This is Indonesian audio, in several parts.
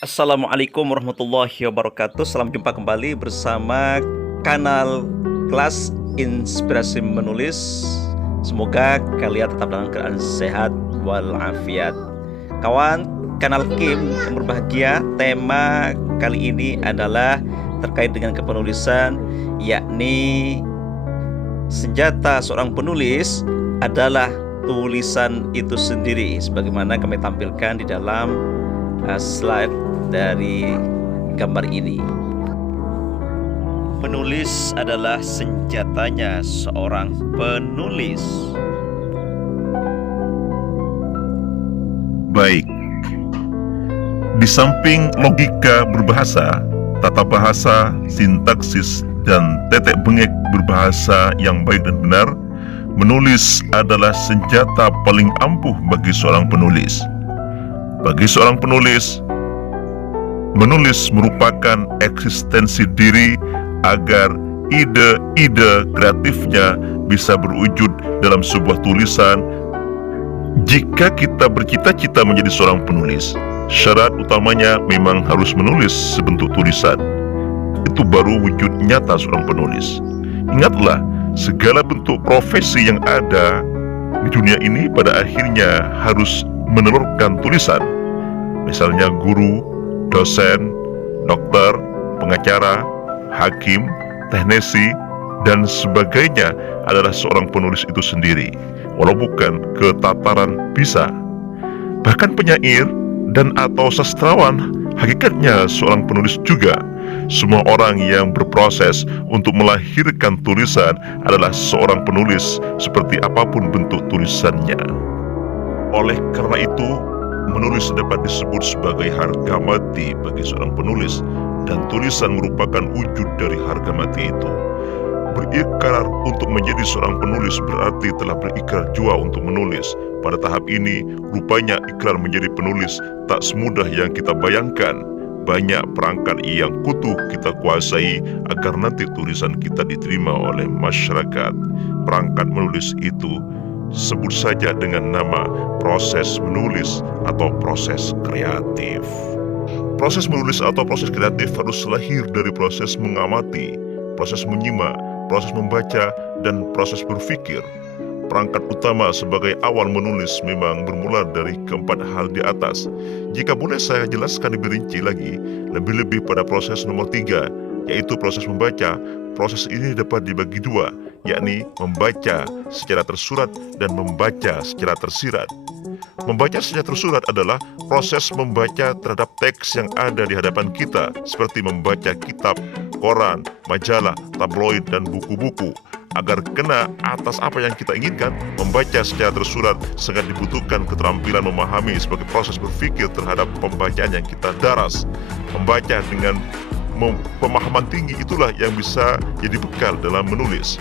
Assalamualaikum warahmatullahi wabarakatuh. Salam jumpa kembali bersama kanal Kelas Inspirasi Menulis. Semoga kalian tetap dalam keadaan sehat walafiat. Kawan, kanal Kim yang berbahagia, tema kali ini adalah terkait dengan kepenulisan, yakni senjata seorang penulis adalah tulisan itu sendiri, sebagaimana kami tampilkan di dalam slide dari gambar ini. Penulis adalah senjatanya seorang penulis. Baik, di samping logika berbahasa, tata bahasa, sintaksis, dan tetek bengek berbahasa yang baik dan benar, menulis adalah senjata paling ampuh bagi seorang penulis. Bagi seorang penulis, menulis merupakan eksistensi diri agar ide-ide kreatifnya bisa berwujud dalam sebuah tulisan. Jika kita bercita-cita menjadi seorang penulis, syarat utamanya memang harus menulis sebentuk tulisan. Itu baru wujud nyata seorang penulis. Ingatlah, segala bentuk profesi yang ada di dunia ini pada akhirnya harus menelurkan tulisan. Misalnya guru, dosen, dokter, pengacara, hakim, teknisi, dan sebagainya adalah seorang penulis itu sendiri, walau bukan ke tataran bisa. Bahkan penyair dan atau sastrawan hakikatnya seorang penulis juga. Semua orang yang berproses untuk melahirkan tulisan adalah seorang penulis, seperti apapun bentuk tulisannya. Oleh karena itu, menulis dapat disebut sebagai harga mati bagi seorang penulis, dan tulisan merupakan wujud dari harga mati itu. Berikrar untuk menjadi seorang penulis berarti telah berikrar jua untuk menulis. Pada tahap ini, rupanya ikrar menjadi penulis tak semudah yang kita bayangkan. Banyak perangkat yang kutuh kita kuasai agar nanti tulisan kita diterima oleh masyarakat. Perangkat menulis itu sebut saja dengan nama proses menulis atau proses kreatif. Proses menulis atau proses kreatif harus lahir dari proses mengamati, proses menyimak, proses membaca, dan proses berpikir. Perangkat utama sebagai awal menulis memang bermula dari keempat hal di atas. Jika boleh saya jelaskan lebih rinci lagi, lebih-lebih pada proses nomor 3, yaitu proses membaca. Proses ini dapat dibagi dua, yakni membaca secara tersurat dan membaca secara tersirat. Membaca secara tersurat adalah proses membaca terhadap teks yang ada di hadapan kita, seperti membaca kitab, koran, majalah, tabloid, dan buku-buku. Agar kena atas apa yang kita inginkan, membaca secara tersurat sangat dibutuhkan keterampilan memahami sebagai proses berpikir terhadap pembacaan yang kita daras. Membaca dengan pemahaman tinggi itulah yang bisa jadi bekal dalam menulis.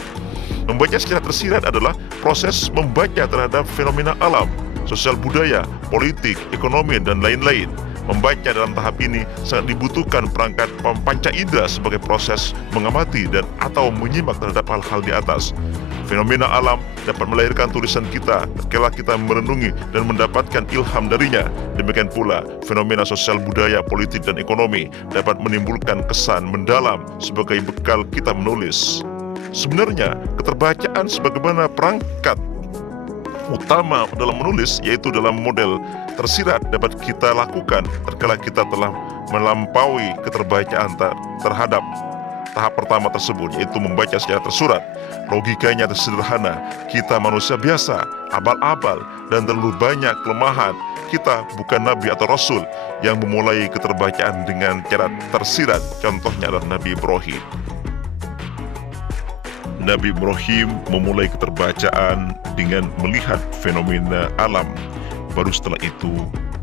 Membaca secara tersirat adalah proses membaca terhadap fenomena alam, sosial budaya, politik, ekonomi, dan lain-lain. Membaca dalam tahap ini sangat dibutuhkan perangkat panca indera sebagai proses mengamati dan atau menyimak terhadap hal-hal di atas. Fenomena alam dapat melahirkan tulisan kita tatkala kita merenungi dan mendapatkan ilham darinya. Demikian pula, fenomena sosial budaya, politik, dan ekonomi dapat menimbulkan kesan mendalam sebagai bekal kita menulis. Sebenarnya, keterbacaan sebagaimana perangkat utama dalam menulis, yaitu dalam model tersirat, dapat kita lakukan tatkala kita telah melampaui keterbacaan terhadap tahap pertama tersebut, yaitu membaca secara tersurat. Logikanya sederhana, kita manusia biasa, abal-abal, dan terlalu banyak kelemahan. Kita bukan nabi atau rasul yang memulai keterbacaan dengan cara tersirat. Contohnya adalah Nabi Ibrahim. Nabi Ibrahim memulai keterbacaan dengan melihat fenomena alam. Baru setelah itu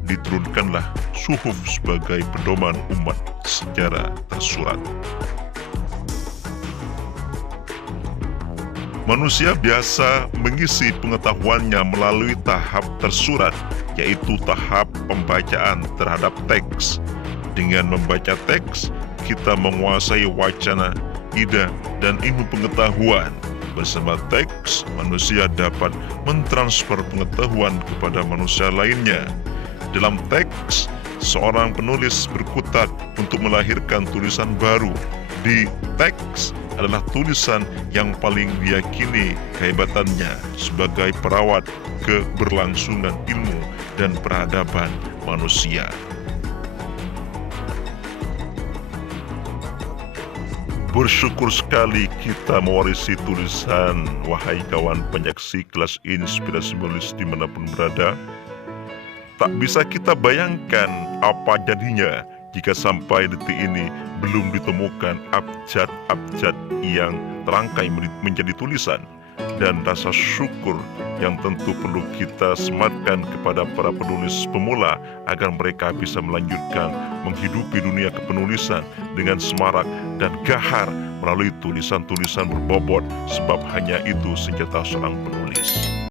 diturunkanlah suhuf sebagai pedoman umat secara tersurat. Manusia biasa mengisi pengetahuannya melalui tahap tersurat, yaitu tahap pembacaan terhadap teks. Dengan membaca teks, kita menguasai wacana, ide, dan ilmu pengetahuan. Bersama teks, manusia dapat mentransfer pengetahuan kepada manusia lainnya. Dalam teks, seorang penulis berkutat untuk melahirkan tulisan baru di teks adalah tulisan yang paling diyakini kehebatannya sebagai perawat keberlangsungan ilmu dan peradaban manusia. Bersyukur sekali kita mewarisi tulisan wahai kawan penyaksi kelas inspirasi menulis dimanapun berada. Tak bisa kita bayangkan apa jadinya jika sampai detik ini belum ditemukan abjad-abjad yang terangkai menjadi tulisan. Dan rasa syukur yang tentu perlu kita sematkan kepada para penulis pemula agar mereka bisa melanjutkan menghidupi dunia kepenulisan dengan semarak dan gahar melalui tulisan-tulisan berbobot, sebab hanya itu senjata seorang penulis.